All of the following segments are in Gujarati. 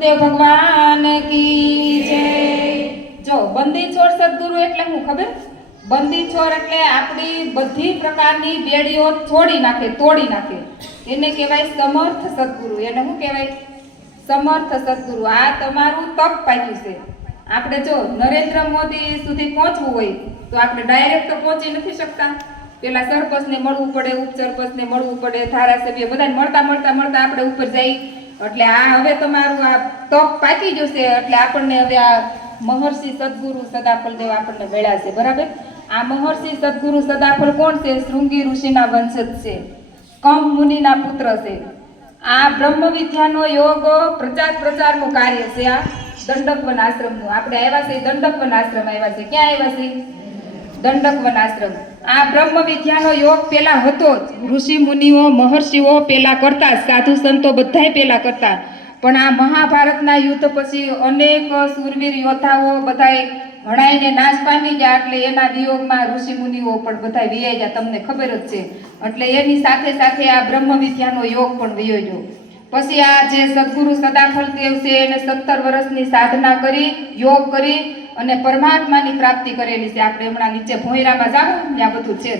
દેવ ભગવાન કી જય। જો બંદી છોડ સદગુરુ એટલે શું ખબર? બંદી છોડ એટલે આપણી બધી પ્રકારની બેડીઓ છોડી નાખે, તોડી નાખે, એને કહેવાય સમર્થ સદગુરુ। એને શું કહેવાય? સમર્થ સદગુરુ। આ તમારું તપ પાક્યું છે। આપણે જો નરેન્દ્ર મોદી સુધી પહોંચવું હોય તો આપણે ડાયરેક્ટ તો પહોંચી નથી શકતા, પેલા સરપંચને મળવું પડે, ઉપસરપંચને મળવું પડે, ધારાસભ્ય બધાને મળતા મળતા મળતા આપણે ઉપર જઈ। એટલે આ હવે તમારું આ તપ પાકી ગયું છે, એટલે આપણને હવે આ મહર્ષિ સદગુરુ સદાફલદેવ આપણને મળ્યા છે, બરાબર? આ મહર્ષિ સદગુરુ સદાફલ કોણ છે? શૃંગી ઋષિના વંશજ છે, કંપ મુનિના પુત્ર છે। આ બ્રહ્મ વિદ્યાનો યોગ પ્રચારનું કાર્ય છે। આ દંડકવન આશ્રમનું આપણે આવ્યા છે, દંડકવન આશ્રમ આવ્યા છે। ક્યાં આવ્યા છે? દંડકવન આશ્રમ। આ બ્રહ્મ વિદ્યાનો યોગ પેલા હતો જ, ઋષિ મુનિઓ મહર્ષિઓ પેલા કરતા, સાધુ સંતો બધાય પેલા કરતા, પણ આ મહાભારતના યુદ્ધ પછી અનેક શૂરવીર યોદ્ધાઓ બધાય હણાઈને નાશ પામી ગયા, એટલે એના વિયોગમાં ઋષિ મુનિઓ પણ બધા વિયાઈ ગયા, તમને ખબર જ છે। એટલે એની સાથે સાથે આ બ્રહ્મ વિદ્યાનો યોગ પણ વયો ગયો। પછી આ જે સદગુરુ સદાફલદેવ છે એને 17 વર્ષની સાધના કરી, યોગ કરી અને પરમાત્માની પ્રાપ્તિ કરેલી છે। આપણે હમણાં નીચે ભોંયરામાં જાવ ત્યાં બધું છે।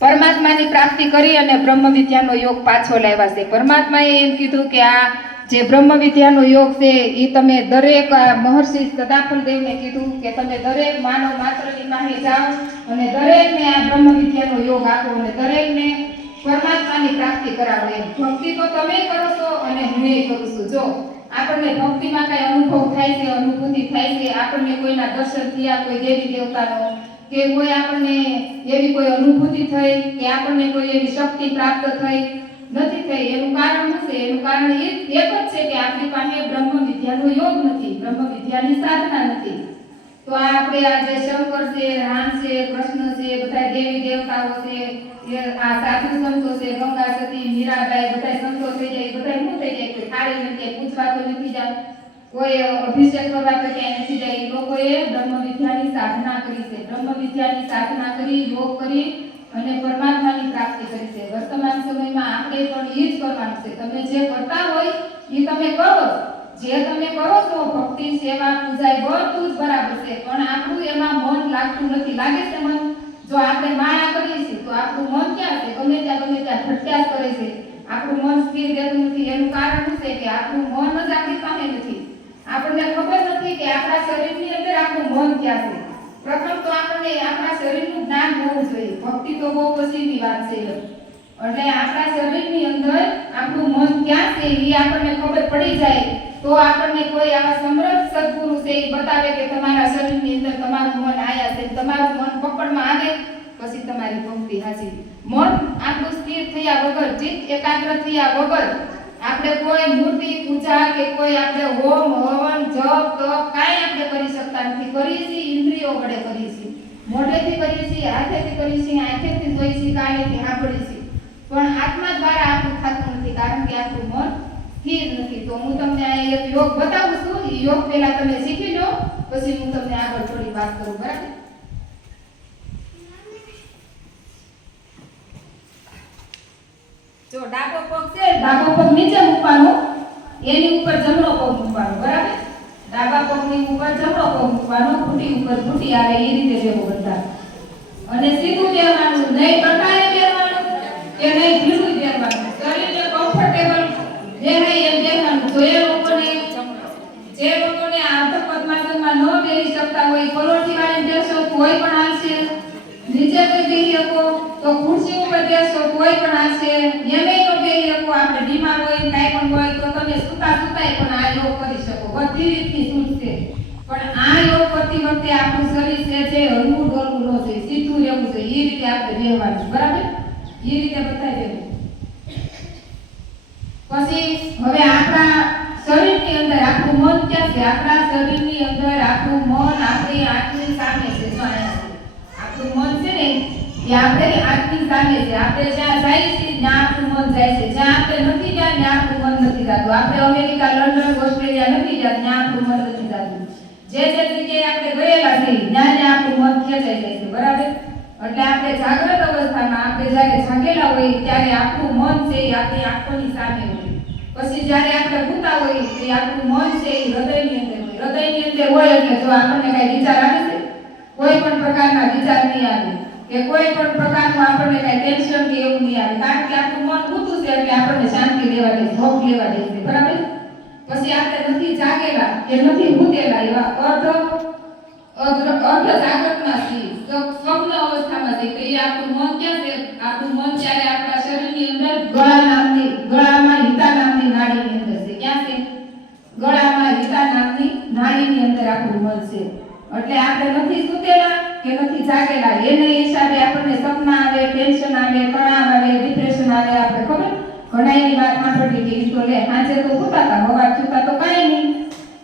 પરમાત્માની પ્રાપ્તિ કરી અને બ્રહ્મ વિદ્યાનો યોગ પાછો લાવ્યા છે। પરમાત્માએ એમ કીધું કે આ જે બ્રહ્મ વિદ્યાનો યોગ છે એ તમે દરેક મહર્ષિ સદાફલદેવને કીધું કે તમે દરેક માનવ માત્રની પાસે જાઓ અને દરેકને આ બ્રહ્મ વિદ્યાનો યોગ આપો અને દરેકને પરમાત્માની પ્રાપ્તિ કરાવો। એમ ભક્તિ તો તમે કરો છો અને હું એ કરું છું। જો આપણને ભક્તિમાં કઈ અનુભવ થાય છે, અનુભૂતિ થાય છે, આપણને કોઈના દર્શન થયા, કોઈ દેવી દેવતાનો કે કોઈ આપણને એવી કોઈ અનુભૂતિ થઈ કે આપણને કોઈ એવી શક્તિ પ્રાપ્ત થઈ નથી થઈ, એનું કારણ શું છે? એનું કારણ એક જ છે કે આપણી પાસે બ્રહ્મ વિદ્યાનો યોગ નથી, બ્રહ્મ વિદ્યાની સાધના નથી। તો આ આપણે આ જે શંકર છે, રામ છે, કૃષ્ણ છે, બધા દેવી દેવતાઓ છે, આ સાધુ સંતો છે, ગંગા સતી, મીરાબાઈ, બધા સંતો થઈ જાય, બધા શું થઈ જાય? કોઈ થાળી નથી, પૂછવા તો નથી જાય, કોઈ અભિષેક કરવા તો ક્યાંય નથી જાય। એ લોકોએ બ્રહ્મ વિદ્યાની સાધના કરી છે, બ્રહ્મ વિદ્યાની સાધના કરી, યોગ કરી અને પરમાત્માની પ્રાપ્તિ કરી છે। વર્તમાન સમયમાં આપણે પણ એ જ કરવાનું છે। તમે જે કરતા હોય એ તમે કરો, જે તમે કરો છો ભક્તિ, સેવા, પૂજા બધું જ બરાબર છે, પણ આપણું એમાં મન લાગતું નથી। લાગે છે મન? જો આપણે માળા કરીએ છીએ તો આપણું મન ક્યાં છે? ગમે ત્યાં ભટક્યા કરે છે, આપણું મન સ્થિર રહેતું નથી। એનું કારણ શું છે? કે આપણું મન જ આપણી પાસે નથી। આપણને ખબર નથી કે આપણા શરીરની અંદર આપણું મન ક્યાં છે। પ્રથમ તો આપણને આપણા શરીરનું જ્ઞાન હોવું જોઈએ, ભક્તિ તો બહુ પછીની વાત છે। એટલે આપણા શરીરની અંદર આપણું મન ક્યાં છે એ આપણને ખબર પડી જાય તો આપણને કોઈ આવા સમર્થ સદગુરુ છે એ બતાવે કે તમારા શરીરની અંદર તમારું મન આયા છે, તમારું મન પકડમાં આવે પછી તમારી ભક્તિ હાજી। મન આપણું સ્થિર થયા વગર, ચિત્ત એકાગ્ર થયા વગર આપણે કોઈ મૂર્તિ પૂજા કે કોઈ આપણે હોમ હવન જપ તપ કાંઈ આપણે કરી શકતા નથી। કરીએ છીએ ઇન્દ્રિયો વડે કરીએ છીએ, મોઢેથી કરીએ છીએ, હાથેથી કરીએ છીએ, આંખેથી જોઈએ છીએ, કાનેથી સાંભળીએ છીએ, પણ આત્મા દ્વારા આપણું થતું નથી, કારણ કે આપણું મન સ્થિર નથી। તો હું તમને આ એક યોગ બતાવું છું, એ યોગ પહેલા તમે શીખી લો, પછી હું તમને આગળ થોડી વાત કરું, બરાબર? જો ડાબો પગ છે, ડાબો પગ નીચે મૂકવાનો, એની ઉપર જમણો પગ મૂકવાનો, બરાબર? ડાબા પગની ઉપર જમણો પગ મૂકવાનો, ઘૂંટી ઉપર ઘૂંટી આવે એ રીતે બેહો બધા, અને સીધું બેહવાનું, નહીં પ્રકારે બેહવાનું કે નહીં ઢીલું બેહવાનું, શરીરને કમ્ફર્ટેબલ બેહાય એમ બેહવાનું। તો જે લોકોને આર્ધ પદ્માસનમાં ન બેસી શકતા હોય, પલોઠી વાળીને બેસો તોય પણ હાલશે, નીચે કોઈ બેસી શકો તો ખુરશી ઉપર બેસો તોય પણ હાલશે, એમેય નો બેસી શકો, આપણે બીમાર હોય કાંઈ પણ હોય તો તમે સુતા પણ આ યોગ કરી શકો, બધી રીતની સૂઝ છે। પણ આ યોગ કરતી વખતે આપણું શરીર છે જે હલવું ડોલવું ન જોઈએ, સીધું રહેવું જોઈએ, એ રીતે આપણે રહેવાનું, બરાબર? એ રીતે બતાવી દેવું। પછી હવે આપણા શરીરની અંદર આપણું મન ક્યાં છે? આપણા શરીરની અંદર આપણું મન આપણી આંખની સામે છે। જો અહીંયા છે આપણું મન છે ને એ આપણે આંખની સામે છે। આપણે જ્યાં જાય છે ત્યાં આપણું મન જાય છે, જ્યાં આપણે નથી ગયા ત્યાં આપણું મન નથી જતું। આપણે અમેરિકા, લંડન, ઓસ્ટ્રેલિયા નથી ગયા ત્યાં આપણું મન નથી જતું। જે જગ્યાએ આપણે ગયેલા છીએ ત્યાં આપણું મન ખેંચાઈ જાય છે, બરાબર? એટલે આપણે જાગ્રત અવસ્થામાં આપણે જ્યારે જાગેલા હોય ત્યારે આપણું મન છે એ આપણી આંખોની સામે હોય, પછી જ્યારે આપણે ભૂતા હોય તો આપણું મન છે એ હૃદયની અંદર હોય. હૃદયની અંદર હોય એટલે જો આપણને કઈ વિચાર આવે છે, કોઈ પણ પ્રકારના વિચાર નહીં આવે કે કોઈ પણ પ્રકારનું આપણને કઈ ટેન્શન કે એવું નહીં આવે, કારણ કે આપણું મન ભૂતું છે એટલે આપણને શાંતિ લેવા દે, ભોગ લેવા દે છે, બરાબર. પછી આપણે નથી જાગેલા કે નથી ભૂતેલા એવા અર્ધ જાગૃતમાં છીએ, સ્વપ્ન અવસ્થામાં છીએ. તો એ આપણું મન ક્યાં છે? આપણું મન ત્યારે આપણા શરીરની અંદર ગળામાં હિતા નામની નાડીની અંદર છે. ક્યાં છે? ગળામાં હિતા નામની નાડીની અંદર આપણું મન છે. એટલે આપણે નથી સુતેલા કે નથી જાગેલા, એને હિસાબે આપણને સપના આવે, ટેન્શન આવે, તણાવ આવે, ડિપ્રેશન આવે. આપણે ખબર ઘણાની વાત સાંભળવી કે તો લે આજે તો હોતા હતા, હવા થતા તો કાંઈ નહીં,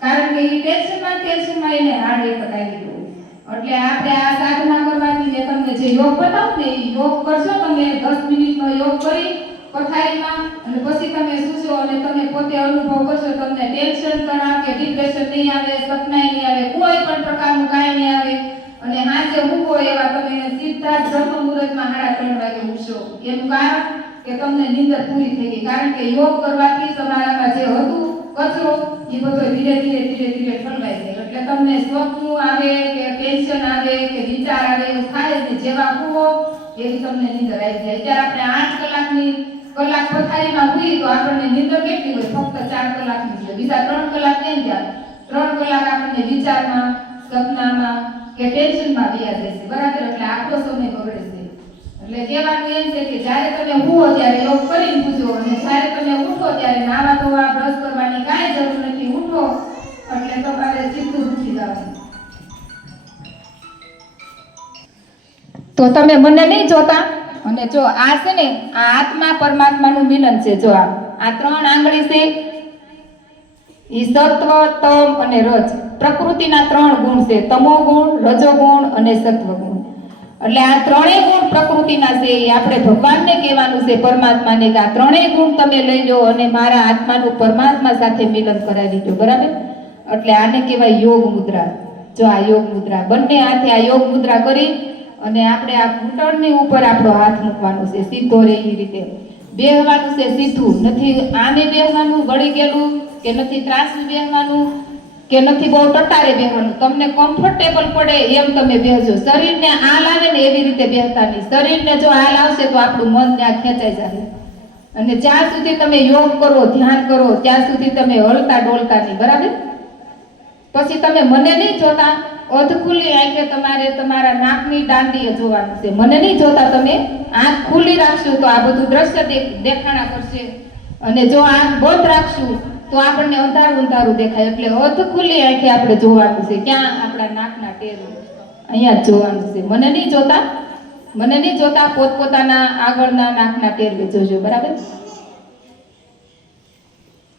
કારણ કે એ ટેન્શનમાં એને હાર્ડ એટેક આવી ગયો. એટલે આપણે આ સાધના કરવાથી મેં તમને જે યોગ બતાવું ને એ યોગ કરશો તમે 10 મિનિટનો યોગ કરી પથારીમાં, અને પછી તમે સૂશો અને તમે પોતે અનુભવ કરશો, તમને ટેન્શન તણાવ કે ડિપ્રેશન નહીં આવે, સપના નહીં આવે, કોઈ પણ પ્રકારનું કાંઈ નહીં આવે. અને આજે ઊંઘો એવા તમે સીધા જ બ્રહ્મ મુહૂર્તમાં 3:30 વાગે ઉઠશો. એનું કારણ કે તમને નીંદર પૂરી થઈ ગઈ, કારણ કે યોગ કરવાથી તમારામાં જે હતું કચરો એ બધો ધીરે ધીરે ઠલવાઈ જાય. એટલે તમને સ્વપ્ન આવે કે ટેન્શન આવે કે વિચાર આવે એવું થાય ને, જેવા કૂવો એવી તમને નીંદર આવી જાય. ત્યારે આપણે 8 કલાક પથારીમાં હોઈએ તો આપણને નીંદર કેટલી હોય? ફક્ત 4 કલાકની છે. બીજા 3 કલાક કેમ જાય? 3 કલાક આપણને વિચારમાં, સપનામાં કે ટેન્શનમાં વ્યા જશે, બરાબર. એટલે આખો સમય બગડે છે. એટલે કહેવાનું એમ છે કે જ્યારે તમે હુઓ ત્યારે યોગ કરીને પૂજો, અને જ્યારે તમે ઉઠો ત્યારે નાવા ધોવા બ્રશ કરવાની કાંઈ જરૂર નથી. ઉઠો એટલે તમારે સીધું ઉઠી જવાનું. તો તમે મને નહીં જોતા, અને જો આ છે ને આ આત્મા પરમાત્માનું મિલન છે. જો આ 3 આંગળી છે એ સત્વ, તમ અને રજ, પ્રકૃતિના 3 ગુણ છે. તમો ગુણ, રજો ગુણ અને સત્વ ગુણ. એટલે આ 3 ગુણ પ્રકૃતિના છે. એ આપણે ભગવાનને કહેવાનું છે, પરમાત્માને, કે આ 3 ગુણ તમે લઈ લો અને મારા આત્માનું પરમાત્મા સાથે મિલન કરાવી દો, બરાબર. એટલે આને કહેવાય યોગ મુદ્રા. જો આ યોગ મુદ્રા, બંને હાથે આ યોગ મુદ્રા કરી અને આપણે આ ઘૂંટણની ઉપર આપણો હાથ મૂકવાનો છે, સીધો રહે એ રીતે બેહવાનું છે. સીધું નથી આને બેહવાનું વળી ગયેલું, કે નથી ત્રાસું બેહવાનું, કે નથી બહુ ટટારે બેહવાનું. તમને કમ્ફર્ટેબલ પડે એમ તમે બેહજો. શરીરને આલ આવે ને એવી રીતે બેહતા નહીં. શરીરને જો આલ આવશે તો આપણું મન ત્યાં ખેંચાઈ જાય. અને જ્યાં સુધી તમે યોગ કરો, ધ્યાન કરો, ત્યાં સુધી તમે હલતા ડોલતા નહીં, બરાબર. પછી તમે મને નહીં જોતા, અધ ખુલ્લી આંખે તમારે તમારા નાકની દાંડીએ જોવાનું છે. મને નહીં જોતા, તમે આંખ ખુલ્લી રાખશો તો આ બધું દ્રશ્ય દેખાણા કરશે, અને જો આંખ બંધ રાખશું તો આપણને અંધારું દેખાય. એટલે અધ ખુલ્લી આંખે આપણે જોવાનું છે. ક્યાં? આપણા નાકના ટેર અહીંયા જ જોવાનું છે. મને નહીં જોતા, પોતપોતાના આગળના નાકના ટેરવે જોજો, બરાબર.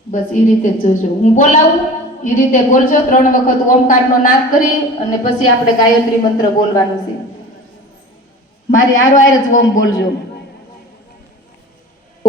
બસ એ રીતે જ જોજો. હું બોલાવું એ રીતે બોલજો. 3 વખત ઓમકારનો નાદ કરી અને પછી આપણે ગાયત્રી મંત્ર બોલવાનું છે. મારી હારો જ ઓમ બોલજો. ઓ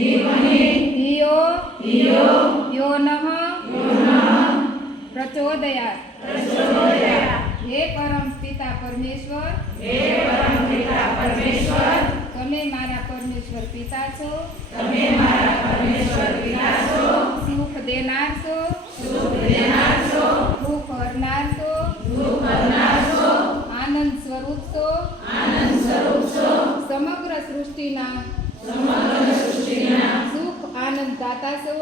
धीमहि धियो यो नः હે પરમ પિતા પરમેશ્વર, તમે મારા પરમેશ્વર પિતા છો, સુખ દેનાર છો, દુઃખ હરનાર છો, આનંદ સ્વરૂપ છો, સમગ્ર સૃષ્ટિના સુખ આનંદ દાતા છો.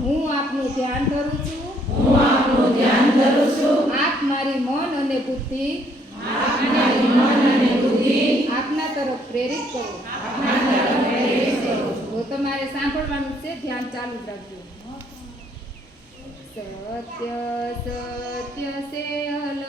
હું આપનું ધ્યાન ધરું છું. આપ મારી મન અને બુદ્ધિ આપના તરફ પ્રેરિત કરો. તો તમારે સાંભળવાનું છે, ધ્યાન ચાલુ જ રાખજો. સત્ય સત્ય સે અલ